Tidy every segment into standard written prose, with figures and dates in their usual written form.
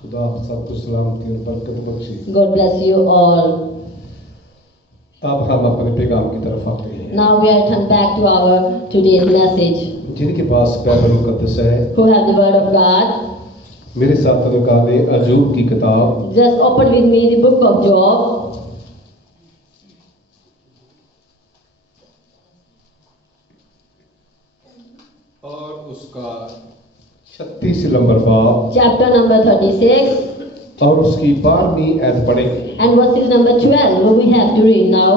खुदा आप सबको सलामती और बरकत बख्शे। God bless you all. अब हम अपने पैगाम की तरफ आते हैं। Now we are turned back to our today's message. जिनके पास बाइबल मुकद्दस है, Who have the word of God? मेरे साथ निकाले अजूब की किताब, Just open with me the book of Job. और उसका 36 नंबर बाब Chapter number 36 और उसकी 12वीं आयत पढ़ेंगे। and verses number 12 we have to read now.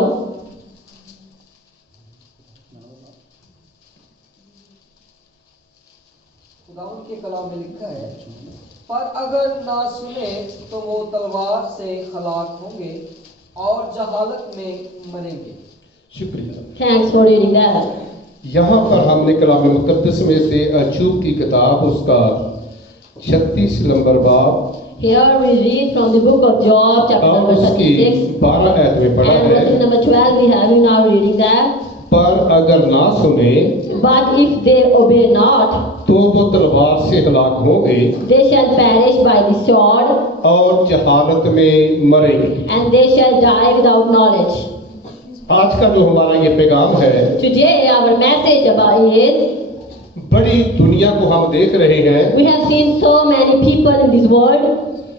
खुदावंद के कलाम में लिखा है, पर अगर ना सुने तो वो तलवार से हलाक होंगे और जहालत में मरेंगे। शुक्रिया। Thanks for reading that. यहाँ पर हमने कलाम मुकद्दस में से अजूब की किताब उसका 36 नंबर बाब Here we read from the book of Job, chapter और number उसकी 36 12 आयत में पढ़ा and है, verses number 12 we have now reading that. पर अगर ना सुने But if they obey not, तो वो तलवार से हलाक होंगे they shall perish by the sword, और जहालत में मरेंगे। and they shall die without knowledge. आज का जो हमारा ये पैगाम है, Today our message about is, बड़ी दुनिया को हम देख रहे हैं, we have seen so many people in this world,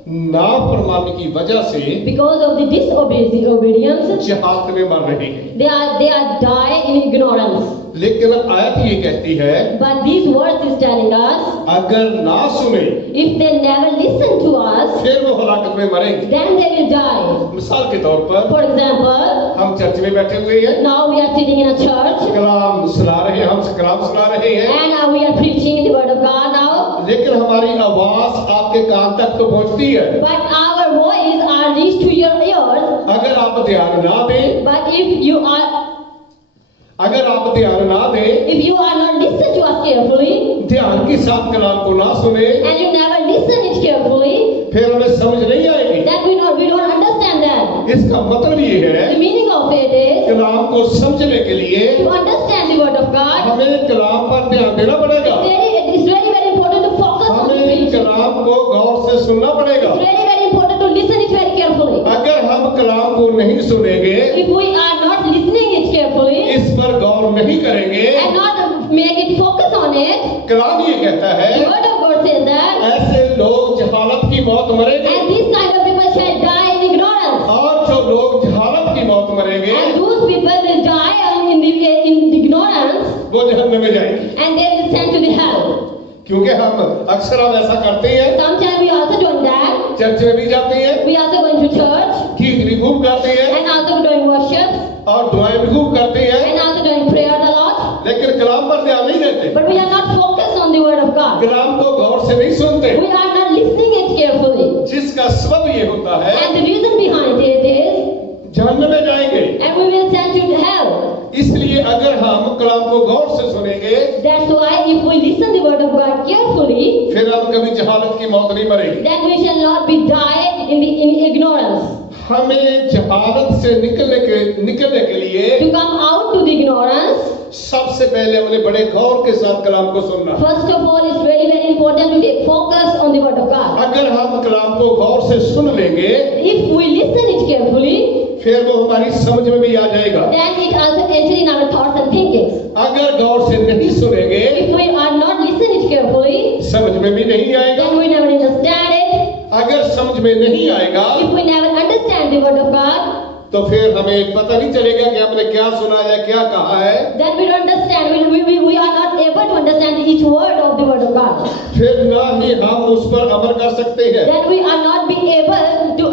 नाफरमानी की वजह से because of the disobedience, जहालत में मर रहे हैं। they are die in ignorance. लेकिन आयत ये कहती है, But this verse is telling us, अगर ना सुने if they never listen to us, फिर वो हलाकत में मरेंगे। then they will die. मिसाल के तौर पर For example, हम चर्च में बैठे हुए हैं, now we are sitting in a church कलाम सुना रहे हैं, हम कलाम सुना रहे हैं, and now we are preaching the word of God now. लेकिन हमारी आवाज आपके कान तक तो पहुंचती है। But our voice are reached to your ears. अगर आप ध्यान ना दें, But अगर आप ध्यान ना दें, if you are not listen to us carefully, ध्यान के साथ कलाम को ना सुने, and you never listen it carefully, फिर हमें समझ नहीं आएगी। then we don't understand that. इसका मतलब ये है, The meaning of it is, कलाम को समझने के लिए to understand the word of God, हमें कलाम पर ध्यान देना पड़ेगा। it is very very important to focus on the हमें speech. कलाम को गौर से सुनना पड़ेगा। It's very very important to listen it very carefully. अगर हम कलाम को नहीं सुनेंगे, If we are not listening it carefully इस पर गौर नहीं करेंगे, and not make it focus on it, कलाम ये कहता the है, word of God says that, ऐसे लोग जहालत की मौत मरेंगे, and this kind of people shall die in ignorance, और जो लोग जहालत की मौत मरेंगे and those people will die in ignorance, वो जहन्नम में जाएंगे। and they will sent to the hell. क्योंकि हम अक्सर ऐसा करते हैं, Sometimes we also doing that. Church में भी जाते हैं, We also going to church गीत भी खूब गाते हैं and also doing worship और दुआएं भी खूब करते हैं, and also doing prayer a lot. लेकिन कलाम पर ध्यान नहीं देते, But we are not focused on the word of God. कलाम को गौर से नहीं सुनते, We are not listening it carefully. जिसका सबब ये होता है, And the reason behind it is, जहन्नम में जाएंगे। and we will send you to hell. इसलिए अगर हम कलाम को गौर से सुनेंगे, That's why if we listen the word of God carefully, फिर हम कभी जहालत की मौत नहीं मरेंगे। then we shall not be die in ignorance. हमें जहालत से निकलने के लिए To come out to the ignorance, सबसे पहले हमने बड़े गौर के साथ कलाम को सुनना। first of all, it's very very important to take focus on the word of God. अगर हम कलाम को गौर से सुन लेंगे, If we listen it carefully, फिर वो हमारी समझ में भी आ जाएगा। then it also enter in our thoughts and thinkings. अगर गौर से नहीं सुनेंगे, If we are not listen it carefully, समझ में भी नहीं आएगा। then we never understand it. अगर समझ में नहीं आएगा, If we never understand the word of God, तो फिर हमें पता नहीं चलेगा कि हमने क्या सुना या क्या कहा है। then we don't understand. We are not able to understand each word of the word of God. फिर ना ही हम उस पर अमल कर सकते हैं, Then we are not being able to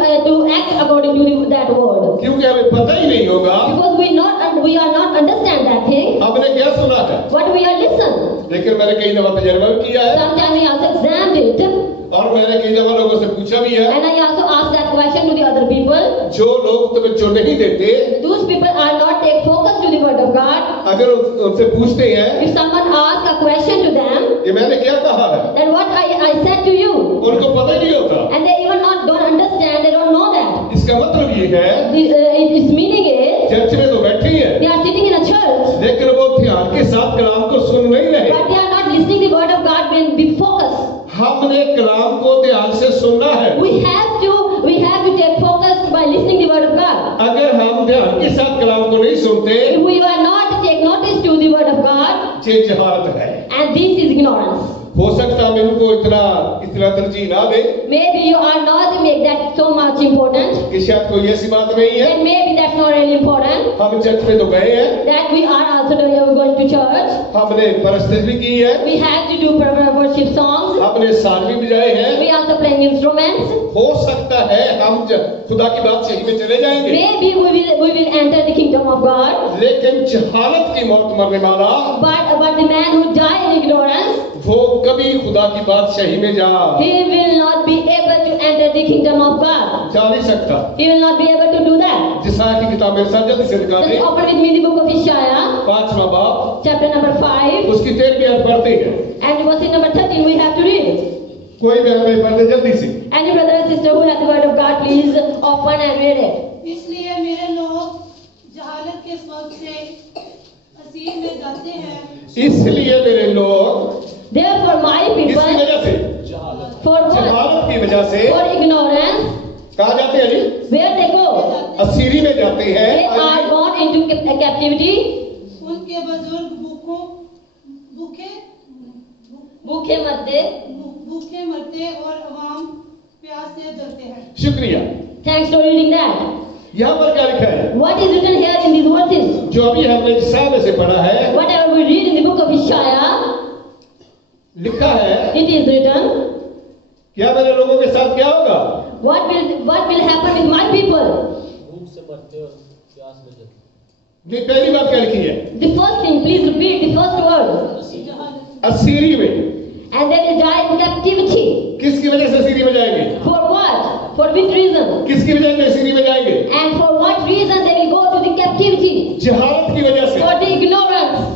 act according to that word, क्योंकि हमें पता ही नहीं होगा because we are not understand that thing हमने क्या सुना है। what we are listen. लेकिन मैंने कई दफा तजर्बा भी किया है Sometimes we also examined it, और मैंने कई दफा लोगों से पूछा भी है, and I also asked that question to the other people. जो लोग तवज्जो नहीं देते, Those people are not take focus to the word of God. अगर उनसे पूछते हैं If someone asks a question to them, कि मैंने क्या कहा है, then what I said to you, उनको पता ही नहीं होता। and they even don't understand, they don't know that. इसका मतलब ये है, Its meaning is, चर्च में तो बैठी है, they are sitting in a church, लेकिन वो ध्यान के साथ कलाम को सुन नहीं रहे। but they are not listening the word of God with focus. हमने कलाम को ध्यान से सुनना है। We have to take focus by listening the word of God. अगर हम ध्यान के साथ कलाम को नहीं सुनते, If we are not to take notice to the word of God, ये जहालत है। and this is ignorance. हो सकता है इनको इतना तरजीह ना दे Maybe you are not to make that so much important. कि शायद कोई ऐसी बात नहीं है, And maybe that's not really important. हम चर्च में तो गए हैं, That we are also going to church. हमने परस्तिश भी की है, We have to do worship songs. हमने साज भी बजाए हैं। We also playing instruments. हो सकता है हम खुदा की बात सही में चले जाएंगे, Maybe we will enter the kingdom of God. लेकिन जहालत की मौत मरने वाला But the man who died in ignorance, वो कभी खुदा की बात सही में he will not be able to enter the kingdom of God. जा नहीं सकता। He will not be able to do that. जिसाया की किताब मेरे साथ जल्दी से दिखा Just दें, open with me the book of Isaiah, 5वां बाब, chapter number 5, उसकी 13वीं आयत पढ़ते हैं। and verse number 13 we have to read. कोई बहन भाई पढ़ दे जल्दी से। Any brother and sister who has the word of God, please open and read it. इसलिए मेरे लोग जहालत के सबब से असीर में जाते हैं। इसलिए मेरे लोग, Therefore my किसकी people, वजह से? for what? जहालत की वजह से For ignorance, कहाँ जाते हैं जी? where they go? असीरी में जाते They हैं। are gone into captivity. उनके बुजुर्ग भूखे मरते. भूखे मरते और अवाम प्यास से जलते हैं। शुक्रिया। Thanks for reading that. यहाँ पर क्या लिखा है? What is written here in these verses? जो अभी हमने इस्साया में से पढ़ा है, Whatever we read in the book of Isaiah, लिखा है it is written. क्या मेरे लोगों के साथ क्या होगा? What will happen with my people? भूख से मरते और प्यास में जलते। ये पहली बात क्या लिखी है? The first thing, please repeat the first word. असीरी में। And they will die in captivity. किसकी वजह से असीरी में जाएंगे? For what? For which reason? किसकी वजह से असीरी में जाएंगे? And for what reason they will go to the captivity? जहालत की वजह से। For the ignorance.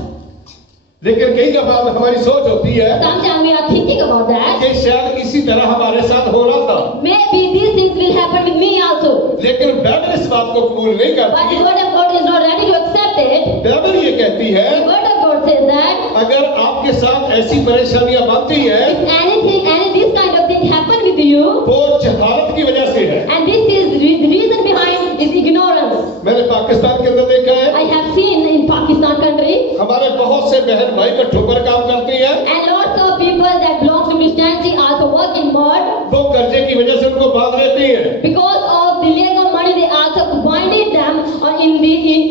लेकिन कई दफा हमारी सोच होती है Sometimes we are thinking about that. कि शायद इसी तरह हमारे साथ हो रहा था, Maybe these things will happen with me also. लेकिन बाइबल इस बात को कबूल नहीं But करती। the word of God is not ready to accept it. Bible ये कहती है The word of God says that अगर आपके साथ ऐसी परेशानियां बनती हैं, if this kind of thing happen with you, वो जहालत की वजह से है। and this is the reason behind is ignorance. मैंने पाकिस्तान के अंदर देखा है, I have seen in Pakistan country, हमारे बहुत से बहन भाई कट्ठों पर काम करते हैं, and lots of people that belong to Christianity also work in mud. वो कर्जे की वजह से उनको बांध लेती हैं। Because of the lack of money, they also binded them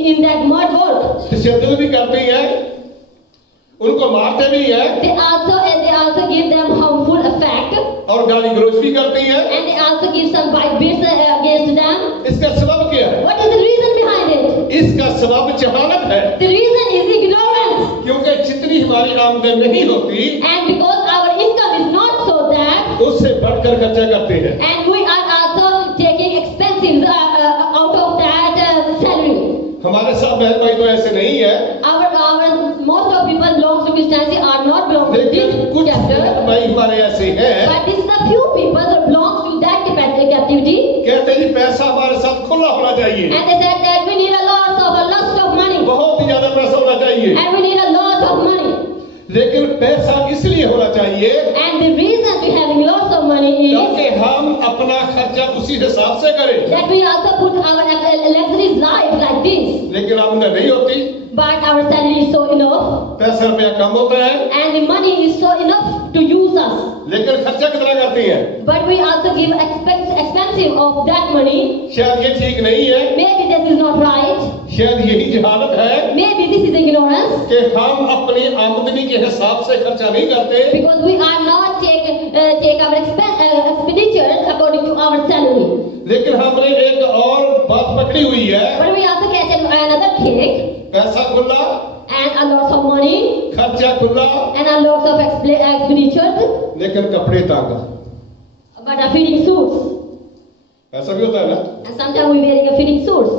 in that mud work. तशद्दुद भी करती हैं, उनको मारते भी हैं, They also give them harmful effect, और गाली गलौज भी करती हैं। and they also give some bits against them. इसका सबब क्या है? What is the reason behind it? इसका सबब जहालत है, The reason is ignorance, क्योंकि जितनी हमारी आमदन नहीं होती and because our income is not so that, उससे बढ़कर खर्चा करते हैं। and we are also taking expenses out of that salary. हमारे सब बहन भाई तो ऐसे नहीं है, Most of people belong to Christianity are not belong to लेकिन this कुछ chapter. बहन भाई हमारे ऐसे हैं, But this is a few people who belong to that captivity, कहते हैं जी पैसा हमारे साथ खुला होना चाहिए, and they said that we need a lust of money, बहुत ही ज्यादा पैसा होना चाहिए। and we need a lot of money. लेकिन पैसा इसलिए होना चाहिए And the reason to having lots of money is ताकि हम अपना खर्चा उसी हिसाब से करें, that we also put our luxuries life like this. लेकिन आमदन नहीं होती, But our salary is so enough, पैसा रुपया कम होता है, and the money is so enough to use us. लेकिन खर्चा कितना करती हैं? But we also give expensive of that money. शायद ये ठीक नहीं है, Maybe this is not right. शायद यही जहालत है Maybe this is ignorance. कि हम अपनी आमदनी के हिसाब से खर्चा नहीं करते, Because we are not take our expenditures according to our salary. लेकिन हमने एक और बात पकड़ी हुई है, But we also catch another trick, पैसा खुला, and a lot of money, खर्चा खुला, and a lot of expenditures, लेकिन कपड़े तांगा। but are fitting suits. ऐसा भी होता है ना, And sometimes we wearing a fitting suits,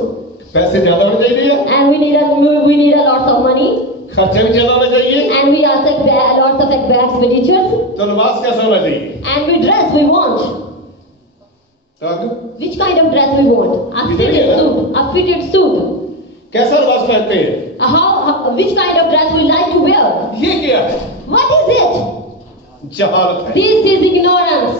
पैसे ज्यादा होने चाहिए, and we need a lot of money, खर्चा भी ज्यादा होना चाहिए, and we also a lot of expenditures, तो लिबास कैसा होना चाहिए? and we dress we want. Thang Which kind of dress we want? A fitted suit, a fitted suit. कैसा लिबास पहनते हैं? Which kind of dress we like to wear? ये क्या है? What is it? जहालत है। This is ignorance.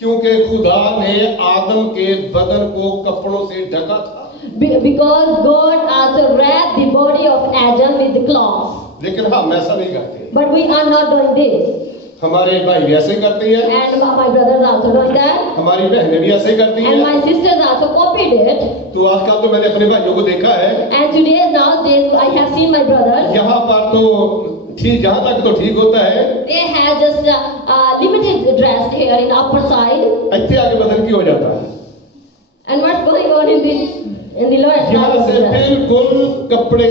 क्योंकि खुदा ने आदम के बदन को कपड़ों से ढका था, Because God also wrapped the body of Adam with the cloths. लेकिन हम ऐसा नहीं करते। But we are not doing this. हमारे भाई ऐसे करते हैं, And my brothers also doing that. हमारी बहनें भी ऐसे करती And हैं। my sisters also copied it. तो आजकल तो मैंने अपने भाइयों को देखा है, And today, nowadays, I have seen my brothers. यहाँ पर तो ठीक, जहाँ तक तो ठीक होता है, They have just limited dress here in upper side. इतने आगे बदन की हो जाता है। And what's going on in the lower side? यहाँ of से the dress? बिल्कुल कपड़े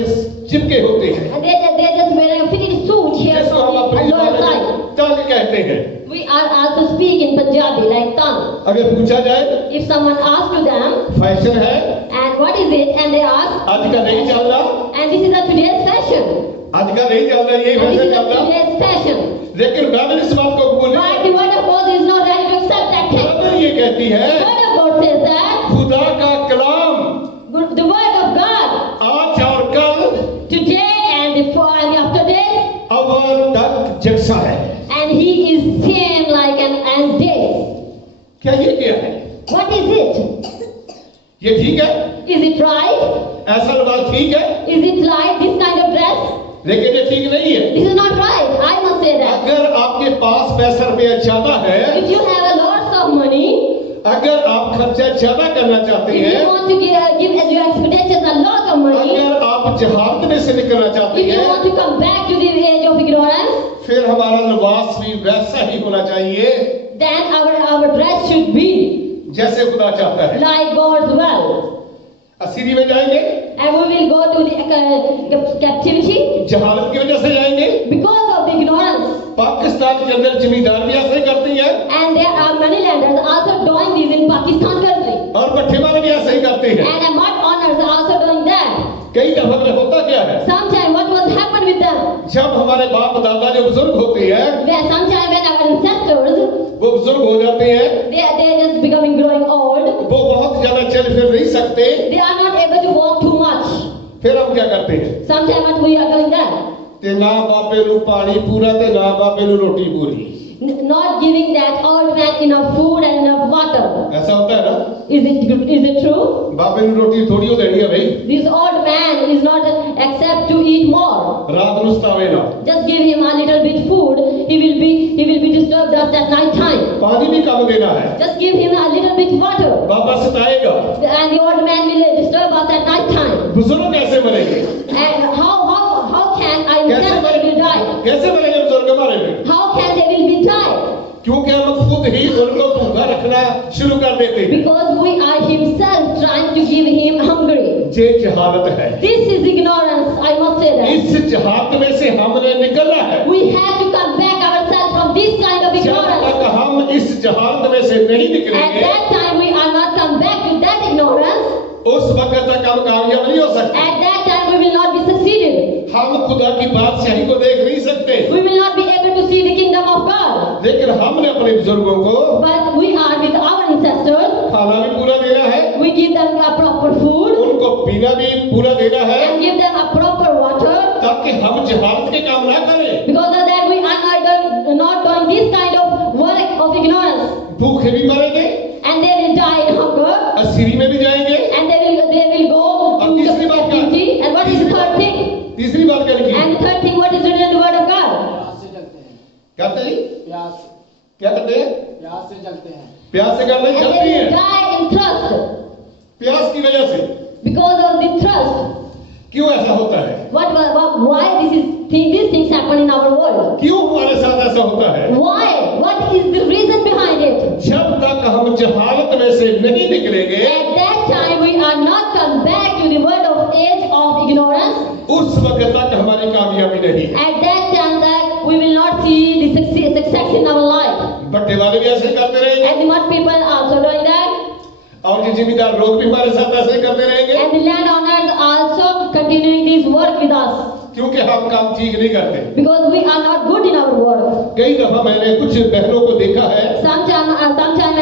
चिपके होते हैं, And they're just wearing a fitted suit here जिसको हम on अपनी lower भाषा side. में टंग कहते हैं। We are also speak in Punjabi like tongue. अगर पूछा जाए If someone asks to them, fashion है, and what is it, and they ask, आज का नहीं चल रहा, and this is a today's fashion, आज का नहीं चल रहा, ये and this fashion is a चल रहा। today's fashion. लेकिन बाइबल इस बात को कबूल But the word of God is not ready to accept that thing. Bible ये कहती है, The word of God says that खुदा का कलाम the word of God आज और कल today and before and after this, अब तक जैसा है। and he is same like and days. क्या ये क्या है? What is it? ये ठीक है, Is it right? ऐसा लिबास ठीक है, Is it like this kind of dress? लेकिन ये ठीक नहीं है। This is not right. I must say that. अगर आपके पास पैसा रुपया ज्यादा है, If you have a lots of money, अगर आप खर्चा ज्यादा करना चाहते if हैं, you want to give as your expectations a lot of money, अगर आप जहालत में से निकलना चाहते if you हैं, want to come back to the age of ignorance, फिर हमारा लिबास भी वैसा ही होना चाहिए then our dress should be जैसे खुदा चाहता है। like God's will. असीरी में जाएंगे, And we will go to the captivity जहालत की वजह से जाएंगे। because of the ignorance. Pakistan के अंदर जमींदार भी ऐसे करती हैं, And there are many lenders also doing this in Pakistan country. और भट्ठे वाले भी ऐसे ही करते हैं। And mud owners are also doing that. कई दफा में होता क्या है, Sometimes what was happened with them? जब हमारे बाप दादा जो बुजुर्ग होते हैं, Where sometimes when our ancestors, वो बुजुर्ग हो जाते हैं, they're just becoming growing old. वो बहुत ज्यादा चल फिर नहीं सकते, They are not able to walk too much. फिर हम क्या करते हैं, Sometimes what we are doing that? ते ना बाबे नु पानी पूरा ते ना बाबे नु रोटी पूरी। Not giving that old man enough food and enough water. ऐसा होता है ना, Is it true? बाबे नु रोटी थोड़ी हो देनी है भाई, This old man is not accept to eat more. रात नु सतावे ना। Just give him a little bit food. He will be disturbed just at night time. पानी भी कम देना है, Just give him a little bit water. Baba सताएगा। And the old man will disturb us at night time. बुजुर्ग कैसे मरेंगे, And how can I कैसे tell they will die? कैसे मरेंगे बुजुर्ग हमारे में? How can they will be die? क्योंकि हम खुद ही उनको भूखा रखना शुरू कर देते हैं। Because we are himself trying to give him hungry. ये जहालत है, This is ignorance. I must say that. इस जहालत में से हमने निकलना है। We have to come back ourselves from this kind of जब ignorance. तक हम इस जहालत में से नहीं At निकलेंगे, that time we are not come back to that ignorance. उस वक्त तक हम कामयाब नहीं हो सकते। At that time we will not be succeeded. हम खुदा की बादशाही को देख नहीं सकते, We will not be able to see the kingdom of God. लेकिन हमने अपने बुजुर्गों को But we are with our ancestors. खाना भी पूरा देना है, We give them a proper food उनको पीना भी पूरा देना है, and give them a proper water. ताकि हम जहालत के काम ना करें, Because of that we are not doing this kind of work of ignorance. भूखे भी मरेंगे, And they will die in hunger. असीरी में भी जाएंगे। And they will go अब to तीसरी बात क्या? captivity. And what is the third thing? तीसरी बात क्या लिखी? And the third thing, what is written in the word of God? प्यास से जलते हैं, क्या कहते हैं? प्यास क्या कहते हैं? प्यास से जलते हैं। प्यास से करने And चलती they will है, die in thirst प्यास की वजह से। because of the thirst. क्यों ऐसा होता है? Why these things happen in our world? क्यों हमारे साथ ऐसा होता है? Why? What is the reason behind it? जब तक हम जहालत में से नहीं निकलेंगे, At that time we are not come back to the world of age of ignorance. उस वक्त तक हमारी कामयाबी नहीं है। At that time that we will not see the success in our life. बट्टे वाले भी ऐसे करते रहेंगे, And the mud people are also doing that. और जो जिम्मेदार लोग भी हमारे साथ ऐसे करते रहेंगे, And the landowners also continuing this work with us. क्योंकि हम काम ठीक नहीं करते। Because we are not good in our work. कई दफा मैंने कुछ बहनों को देखा है, Sometime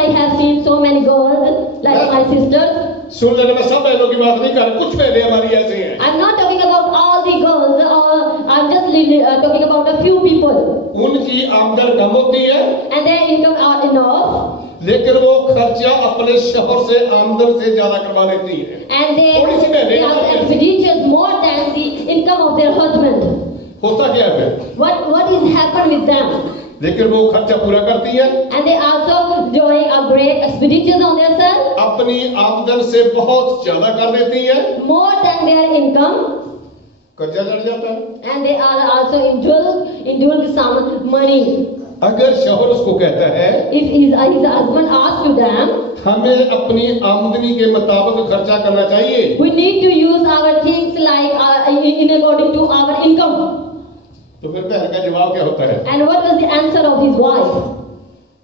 I have seen so many girls like my sisters. सुन लेना, मैं सब बहनों की बात नहीं कर रहा, कुछ बहनें हमारी ऐसी हैं, I'm not talking about all the girls, or I'm just talking about a few people. उनकी आमदन कम होती है, And their income are enough. लेकिन वो खर्चा अपने शौहर से आमदन से ज्यादा करवा लेती है। And थोड़ी सी they महंगी have है। expenditures more than the income of their husband. होता क्या है? What is happened with them? लेकिन वो खर्चा पूरा करती है, And they also doing a great expenditures on their son, अपनी आमदन से बहुत ज्यादा कर देती है, more than their income, कर्जा चढ़ जाता है। and they are also indulge some money. अगर शौहर उसको कहता है If his husband asks to them, हमें अपनी आमदनी के मुताबिक खर्चा करना चाहिए, we need to use our things like in according to our income. तो फिर बहन का जवाब क्या होता है? And what was the answer of his wife?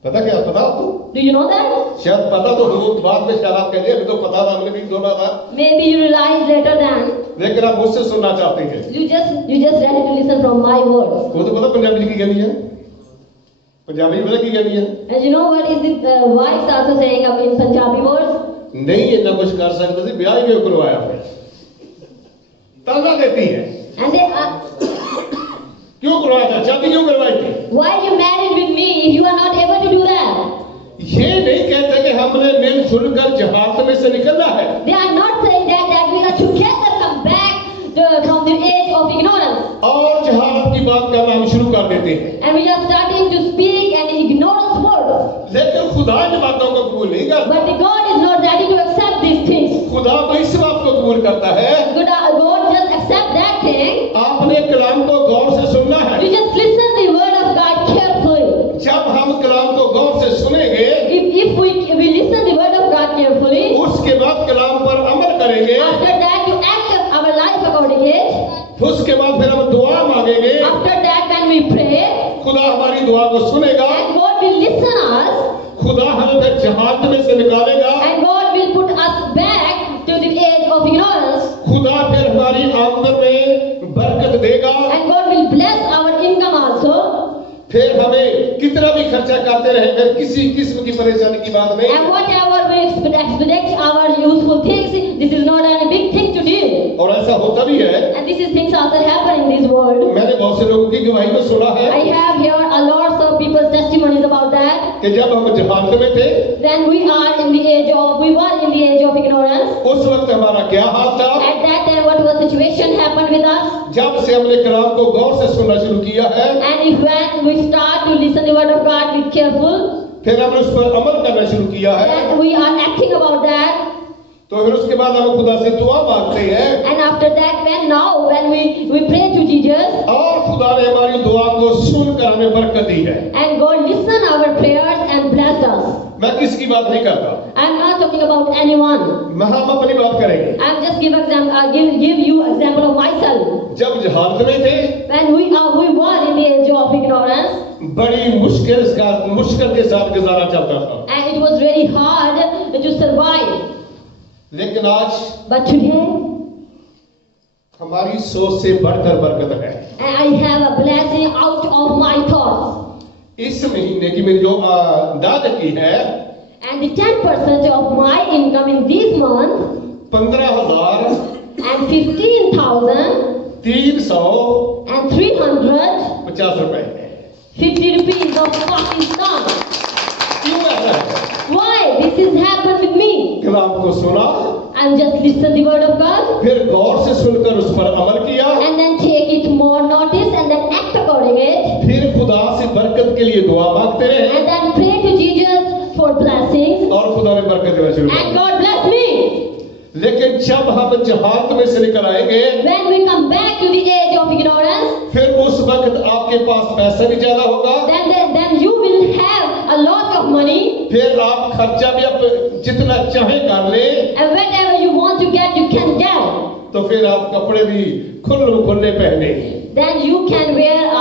पता क्या? पता आपको? Do you know that? शायद पता तो हो, बाद में शायद आप कहेंगे अभी तो पता था, हमने भी सुना था, Maybe you realize later than लेकिन आप मुझसे सुनना चाहते हैं। you just ready to listen from my words. वो तो पता पंजाबी की कहनी है, पंजाबी में पता की कहनी है? And you know what is the wives also saying up in Punjabi words? नहीं इतना कुछ कर सकते थे, ब्याह ही क्यों करवाया फिर? ताना देती है, And they are, क्यों करवाया था, शादी क्यों करवाई थी? why you married with me if you are not able to do that? ये नहीं कहते कि हमने मिलजुल कर जहाज में से निकलना है। They are not saying that we are together come back from the age of ignorance. और जहाज की बात करना हम शुरू कर देते हैं, And we are starting to speak an ignorance word. लेकिन खुदा इन बातों को कबूल नहीं करता। But the God is not ready to accept these things. खुदा तो इस बात को कबूल करता है, God just accept that thing. आपने कलाम को गौर से सुनना है। You just listen the word of God carefully. जब हम कलाम को गौर से सुनेंगे, If we listen the word of God carefully, उसके बाद कलाम पर अमल करेंगे, after that you act our life according it. उसके बाद फिर हम दुआ मांगेंगे, After that when we pray, खुदा हमारी दुआ को सुनेगा, and God will listen us, खुदा हमें फिर जहाज में से निकालेगा, and God will put us back to the age of ignorance, खुदा फिर हमारी आमदन में बरकत देगा, and God will bless our income also. फिर हमें कितना भी खर्चा करते रहे, फिर किसी किस्म की परेशानी की बात नहीं। And whatever we expect our useful things, this is not a big thing to do. और ऐसा होता भी है, And this is things also happen in this world. मैंने बहुत से लोगों की गवाही को सुना है I have here a lot of people's testimonies about that. कि जब हम जहाज में थे, When we were in the age of ignorance. उस वक्त हमारा क्या हाल था? At that time, what was situation happened with us? जब से हमने कलाम को गौर से सुनना शुरू किया है, And if when we start to listen the word of God with careful, फिर हमने उस पर अमल करना शुरू किया है, and we are acting about that. तो फिर उसके बाद हम खुदा से दुआ मांगते हैं, And after that, when we pray to Jesus, और खुदा ने हमारी दुआ को सुनकर हमें बरकत दी है। and God listen our prayers and bless us. मैं किसकी बात नहीं करता, I'm not talking about anyone. हम अपनी बात करेंगे। I'm just give you example of myself. जब जहाज में थे, When we were in the age of ignorance, बड़ी मुश्किल के साथ गुजारा चलता था, and it was very hard to survive. लेकिन आज But today, हमारी सोच से बढ़कर बरकत है। I have a blessing out of my thoughts. इस महीने की मेरी जो दाद की है, And the 10% of my income in this month, 15,350 and 15,350 रुपए है। rupees of Pakistan. क्यों ऐसा है? Why? This has happened with me. कलाम को सुना, I'm just listen the word of God, फिर गौर से सुनकर उस पर अमल किया, and then take it more notice, and then act according it, फिर खुदा से बरकत के लिए दुआ मांगते रहे, and then pray to Jesus for blessings, और खुदा ने बरकत देना शुरू and किया। God bless me. लेकिन जब हम जहाज में से निकल आएंगे, When we come back to the age of ignorance, फिर उस वक्त आपके पास पैसा भी ज्यादा होगा, then you will have a lot of money, फिर आप खर्चा भी आप जितना चाहे कर ले, and whatever you want to get, you can get. तो फिर आप कपड़े भी खुले पहनेंगे। Then you can wear a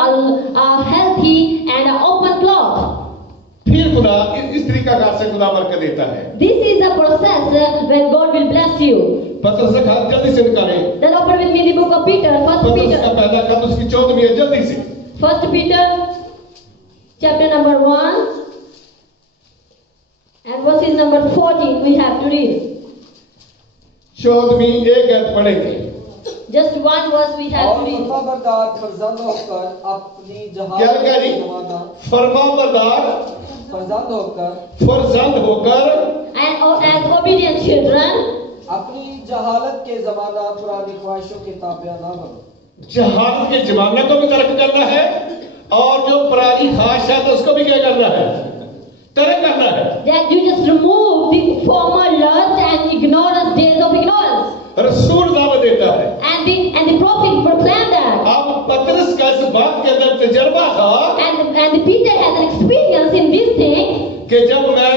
healthy and an open cloth. फिर खुदा इस तरीका से खुदा बरकत देता है। This is the process when God will bless you. पतरस का खत जल्दी से निकालें। Then open with me the book of Peter, First पतरस का Peter, पहला खत उसकी 14वीं है, जल्दी से। First Peter, chapter number 1, and verses number 14 we have to read. 14वीं एक आयत पढ़ेंगे। Just one verse we have और to read. फरमाबरदार फरजंद होकर अपनी क्या लिखा है जी? जहाज फरमाबरदार फर्जंद होकर फर्जंद होकर and as obedient children, अपनी जहालत के जमाना पुरानी ख्वाहिशों के ताबिया ना बनो। जहालत के जमाने को भी तर्क करना है और जो पुरानी ख्वाहिश है तो उसको भी क्या करना है, तर्क करना है। that you just remove the former lust and ignorance, days of ignorance. रसूल दावत देता है। And the prophet proclaimed that. अब पतरस का इस बात के अंदर तजर्बा था And Peter has an experience in this thing, कि जब मैं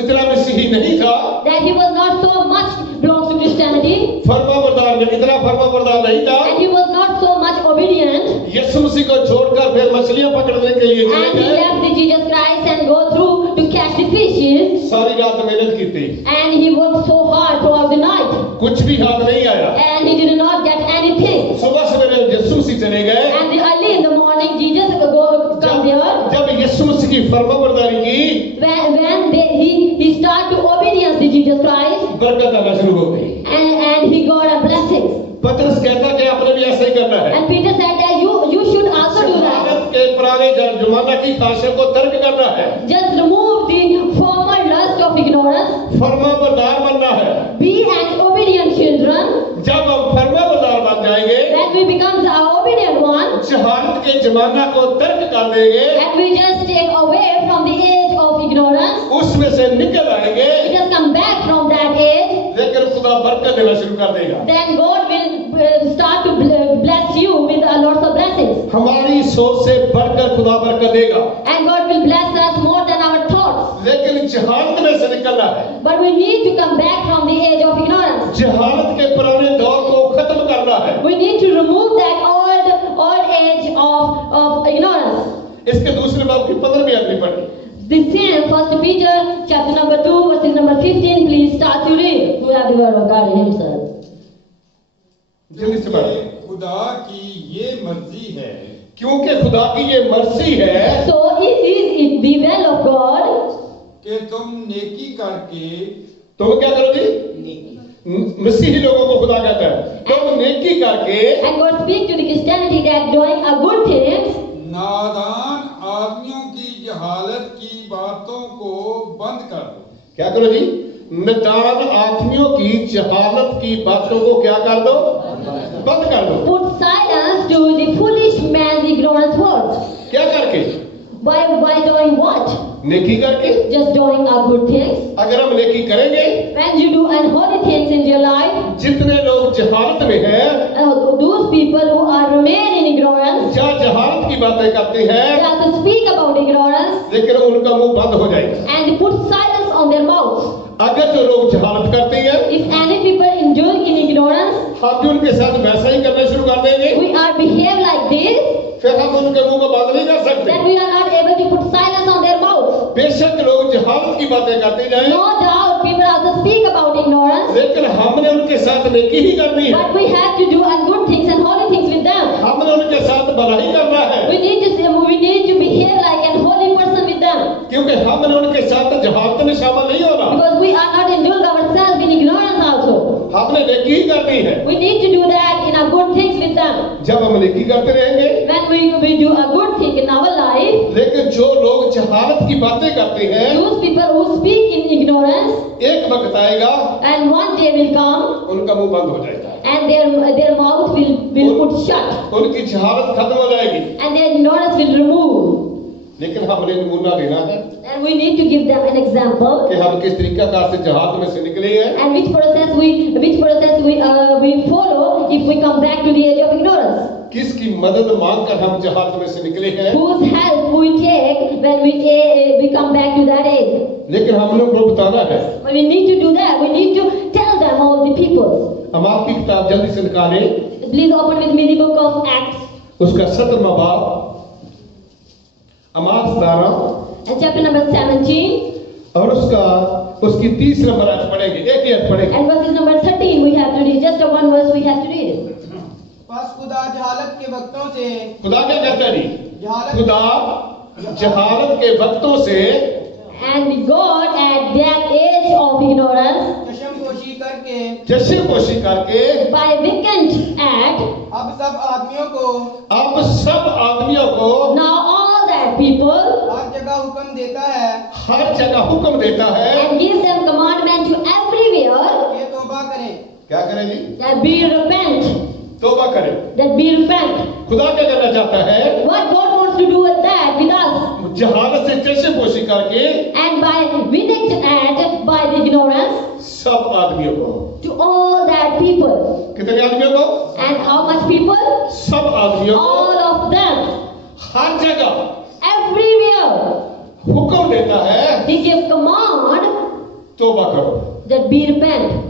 इतना मसीही नहीं था, that he was not so much belongs to Christianity, फर्माबरदार इतना फर्माबरदार नहीं था, and he was not so much obedient, यीशु मसीह को छोड़कर फिर मछलियां पकड़ने के लिए चले and he गए। left the Jesus Christ and go through to catch the fishes, सारी रात मेहनत की थी, and he worked so hard throughout the night, कुछ भी हाथ नहीं आया। and he did not get anything. सुबह सवेरे यीशु मसीह चले गए। And early in the morning, Jesus come there. जब यीशु मसीह की फर्माबरदारी की, When he started to obedience to Jesus Christ, बरकत आना शुरू हो गई। and he got a blessing. पतरस कहता कि आपने भी ऐसा ही करना है। And Peter said that you should also do that. Bharat के पुराने जमाना की ख्वाहिशों को तर्क करना है, Just remove the former lust of ignorance. फर्माबरदार बनना है। Be an obedient children. जब हम फर्माबरदार बन जाएंगे, When we become the obedient one, जहालत के जमाना को तर्क कर देंगे, and we just take away from the age of ignorance, उसमें से निकल आएंगे, we just come back from that age, लेकिन खुदा बरकत देना शुरू कर देगा। then God will start to bless you with a lots of blessings. हमारी सोच से बढ़कर खुदा बरकत देगा, And God will bless us more than our thoughts. लेकिन जहालत में से निकलना है। But we need to come back from the age of ignorance. जहालत के पुराने दौर को खत्म करना है। We need to remove that old age of ignorance. इसके दूसरे बाब की 15वीं आयत पढ़ी। The same, 1 Peter chapter number 2 verses number 15. Please start to read. Who have the word of God in himself. जल्दी से पढ़। खुदा की ये मर्जी है क्योंकि खुदा की ये मर्जी है So it is the will of God कि तुम नेकी करके तो क्या करो जी? मसीही लोगों को खुदा कहता है तुम नेकी करके, and God speaks to the Christianity that doing a good things नादान आदमियों की जहालत की बातों को बंद कर दो। क्या करो जी? नादान आदमियों की जहालत की बातों को क्या कर दो? बंद कर दो। put silence to the foolish man's ignorant words. क्या करके? By doing what? नेकी करके। Just doing a good things. अगर हम नेकी करेंगे, When you do unholy things in your life, जितने लोग जहालत में हैं, those people who are remain in ignorance, या जहालत की बातें करते they हैं, have to speak about ignorance लेकिन उनका मुंह बंद हो जाएगा। and put silence on their mouths. अगर जो लोग जहालत करते हैं, If any people indulge in ignorance, हम भी उनके साथ वैसा ही करना शुरू कर देंगे, we are behave like this, फिर हम उनके मुंह को बंद नहीं कर सकते। then we are not able to put silence on their mouths. बेशक लोग जहालत की बातें करते जाएं, No doubt people also speak about ignorance, लेकिन हमने उनके साथ नेकी ही करनी है। but we have to do good things and holy things with them. हमने उनके साथ भलाई करना है, We need to behave like a holy person with them, क्योंकि हमने उनके साथ जहालत में शामिल नहीं होना। because we are not indulge ourselves in ignorance also. हमने नेकी ही करनी है। We need to do that in a good things with them. जब हम नेकी करते रहेंगे, When we do a good thing in our life, लेकिन जो लोग जहालत की बातें करते हैं, those people who speak in ignorance, एक वक्त आएगा and one day will come, उनका मुंह बंद हो जाएगा, and their mouth will put shut, उनकी जहालत खत्म हो जाएगी। and their ignorance will remove. लेकिन हमने नमूना देना है And we need to give them an example, कि हम किस तरीका से जहालत में से निकले हैं, and which process we follow if we come back to the age of ignorance. किसकी मदद मांगकर हम जहालत में से निकले हैं, Whose help we take when we come back to that age. लेकिन हम लोग को बताना है। But we need to do that. We need to tell them, all the people. हम आपकी किताब जल्दी से निकालें, Please open with me the book of Acts, उसका 17वां बाब, अमास 12 and chapter number 17, और उसकी 30 नंबर आयत पढ़ेंगे, एक ही आयत पढ़ेंगे। and verses number 13 we have to read. Just a one verse we have to read. बस खुदा जहालत के वक्तों से खुदा क्या कहता है जी? जहालत खुदा जहालत के वक्तों से And God at that age of ignorance, चशमपोशी करके जश्नपोशी करके by vacant act, अब सब आदमियों को अब सब आदमियों को now all the that people हर जगह हुक्म देता है हर जगह हुक्म देता है and gives them commandment to everywhere कि तौबा करें। क्या करें जी? that be repent, तौबा करें। that be repent. खुदा क्या करना चाहता है? What God wants to do with that with us, जहालत से चशेपोशी करके and by winning and by the ignorance सब आदमियों को, to all that people, कितने आदमियों को? and how much people? सब आदमियों को All of them, हर जगह everywhere. हुक्म देता है, He gives command तौबा करो। that be repent.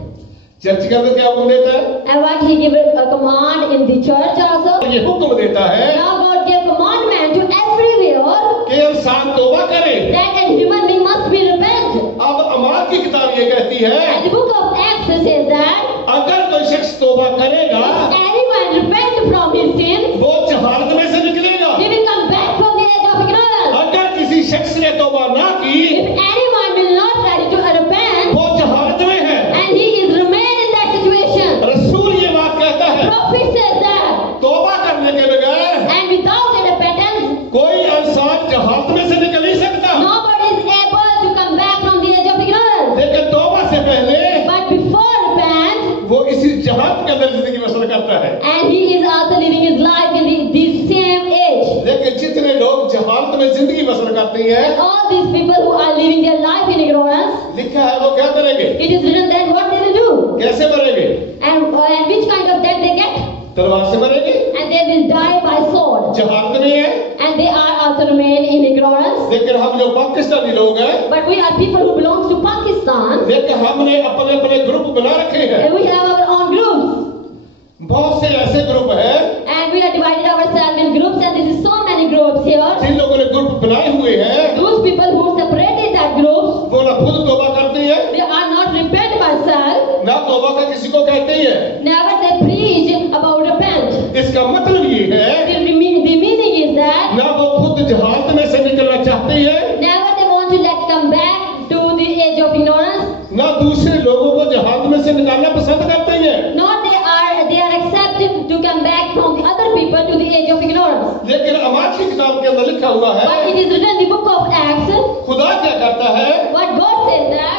चर्च के अंदर क्या हुक्म देता है? And what he gave a command in the church also. ये हुक्म देता है Now God gave commandment to everywhere कि इंसान तौबा करे। that a human being must be repent. अब अमाल की किताब ये कहती है, And the book of Acts says that अगर कोई शख्स तौबा करेगा, anyone repent from his sin, वो जहालत में से निकलेगा। he will come back from the age of ignorance. अगर किसी शख्स ने तौबा ना की, If anyone will not ready to repent, वो जहालत में है। and he is remain in that situation, रसूल ये बात कहता है, prophet says that, तौबा करने के बगैर and without a repentance, कोई इंसान जहालत में से निकल नहीं सकता। nobody is able to come back from the age of ignorance. लेकिन तौबा से पहले But before repent, वो इसी जहालत के अंदर जिंदगी बसर करता है। and he is also living his life in this same age. लेकिन जितने लोग जहालत में जिंदगी बसर करते हैं, All these people who are living their life in ignorance, लिखा है वो क्या करेंगे? it is written that what they will do, कैसे मरेंगे? and which kind of death they get, तलवार से मरेंगे। and they will die by sword, जहालत में है। and they are also remain in ignorance. लेकिन हम जो पाकिस्तानी लोग हैं, But we are people who belongs to Pakistan, लेकिन हमने अपने अपने ग्रुप बना रखे हैं। and we have our own groups, बहुत से ऐसे ग्रुप हैं and we are divided ourselves in groups, and this is so many groups here. जिन लोगों ने ग्रुप बनाए हुए हैं, Those people who separated that groups, वो ना खुद तौबा करते हैं, they are not repent by self, ना तौबा का किसी को कहते ही है। never they preach about repent. इसका मतलब ये है, The meaning is that ना वो खुद जहालत में से निकलना चाहते हैं, never they want to let come back to the age of ignorance, ना दूसरे लोगों को जहालत में से निकालना पसंद करते हैं। nor they are accepted to come back from the other people to the age of ignorance. लेकिन अमाल की किताब के अंदर लिखा हुआ But है, it is written in the book of Acts, खुदा क्या करता है? what God says that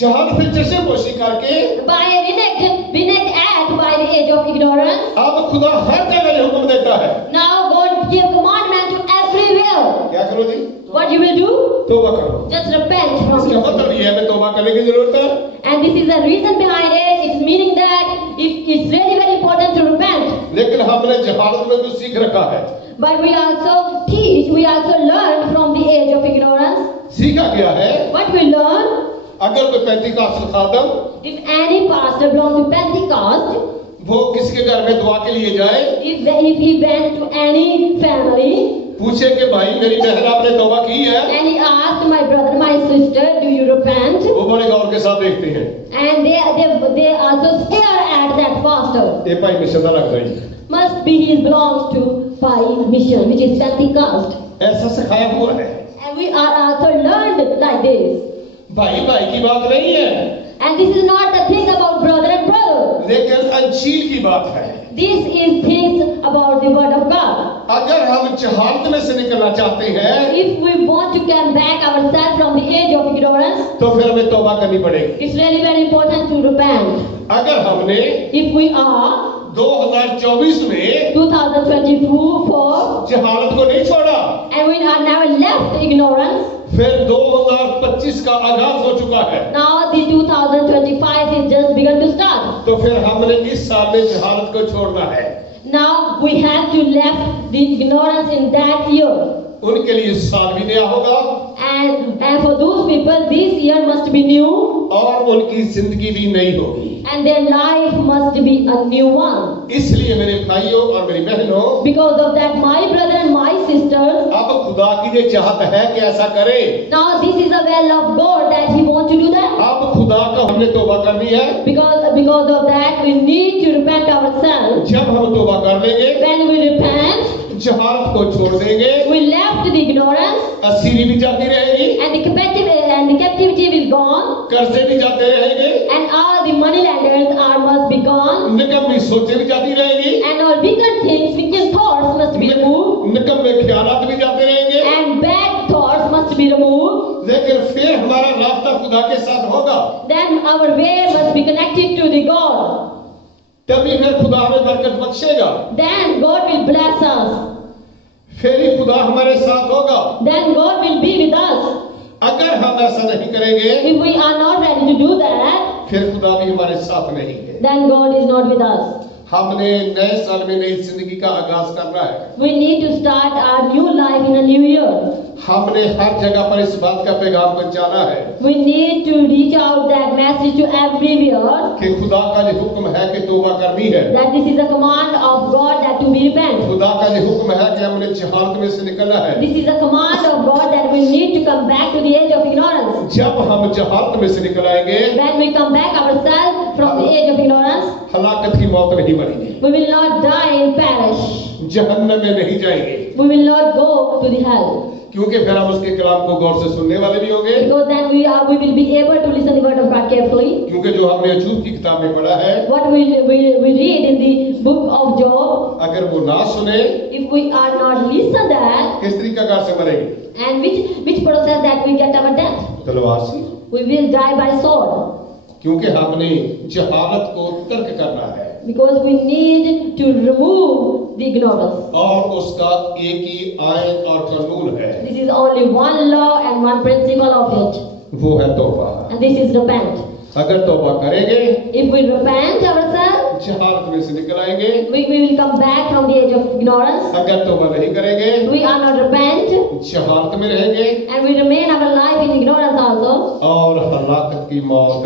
जहालत से चशेपोशी करके by a reneged act by the age of ignorance, अब खुदा हर जगह ये हुक्म देता है, now God give commandment to everywhere. क्या करो जी? What you will do? तौबा करो। Just repent from इसका your sin. मतलब ये है, हमें तौबा करने की जरूरत है। And this is the reason behind it. It's meaning that it's really very important to repent. लेकिन हमने जहालत में कुछ सीख रखा है। But we also teach, we also learn from the age of ignorance. सीखा क्या है? What we learn, अगर कोई Pentecostal Khadam if any pastor belongs to Pentecost, वो किसी के घर में दुआ के लिए जाए, if he went to any family पूछे कि भाई मेरी बहन आपने तौबा की है, and he asked my brother, my sister, do you repent? वो बड़े गौर के साथ देखते हैं। And they also stare at that pastor. ये भाई मिशन लग रही है, Must be he belongs to Pi mission, which is Pentecost. ऐसा सिखाया हुआ है। And we are also learned like this. भाई भाई की बात नहीं है, And this is not the thing about brother and brother. लेकिन अंजील की बात है। This is things about the word of God. अगर हम जहालत में से निकलना चाहते हैं, If we want to come back ourselves from the age of ignorance, तो फिर हमें तौबा करनी पड़ेगी। it's really very important to repent. अगर हमने If we are 2024 में 2024 जहालत को नहीं छोड़ा, and we are now left ignorance, फिर 2025 का आगाज हो चुका है, now the 2025 is just begun to start. तो फिर हमने इस साल में जहालत को छोड़ना है। Now we have to left the ignorance in that year. उनके लिए साल भी नया होगा And for those people, this year must be new, और उनकी जिंदगी भी नई होगी। and their life must be a new one. इसलिए मेरे भाइयों और मेरी बहनों, Because of that, my brother and my sisters, अब खुदा की ये चाहत है कि ऐसा करें। now this is the will of God that He wants to do that. अब खुदा का हमने तौबा करनी है। Because of that, we need to repent ourselves. जब हम तौबा कर लेंगे, When we repent, जहालत को छोड़ देंगे, we left the ignorance, असीरी भी जाती रहेगी, and the captivity will gone, कर्जे भी जाते रहेंगे, and all the money lenders must be gone, निकम्मी सोचें भी जाती रहेगी, and all wicked things, wicked thoughts must be removed, निकम्मे ख्यालात भी जाते रहेंगे, and then our way must be connected to the God. तभी फिर खुदा हमें बरकत बख्शेगा, Then God will bless us. फिर ही खुदा हमारे साथ होगा। Then God will be with us. अगर हम ऐसा नहीं करेंगे If we are not ready to do that, फिर खुदा भी हमारे साथ नहीं है। then God is not with us. हमने नए साल में नई जिंदगी का आगाज करना है। We need to start our new life in a new year. हमने हर जगह पर इस बात का पैगाम पहुंचाना है We need to reach out that message to everywhere कि खुदा का जो हुक्म है कि तौबा करनी है, that this is a command of God that to be repent. खुदा का जो हुक्म है कि हमने जहालत में से निकलना है। This is a command of God that we need to come back to the age of ignorance. जब हम जहालत में से निकल आएंगे, When we come back ourselves from the age of ignorance, हलाकत की मौत नहीं मरेंगे, we will not die and perish. जहन्नम में नहीं जाएंगे, We will not go to the hell. क्योंकि फिर हम उसके कलाम को गौर से सुनने वाले भी होंगे। Because then we will be able to listen the word of God carefully. क्योंकि जो हमने अजूब की किताब में पढ़ा है, What we read in the book of Job, अगर वो ना सुने if we are not listen that, किस तरीका से मरेंगे? and which process that we get our death, तलवार से, we will die by sword. क्योंकि हमने जहालत को तर्क करना है Because we need to remove the ignorance. और उसका एक ही आयन और कानून है, This is only one law and one principle of it, वो है तौबा। and this is repent. अगर तौबा करेंगे, If we repent ourselves, जहालत में से निकल आएंगे। we will come back from the age of ignorance. अगर तौबा नहीं करेंगे, We are not repent, जहालत में रहेंगे and we remain our life in ignorance also, और हलाकत की मौत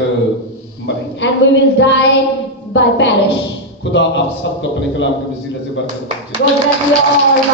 मरेंगे। and we will die by perish. खुदा आप सबको अपने कलाम के वसीले से बरकत दे। God bless you all.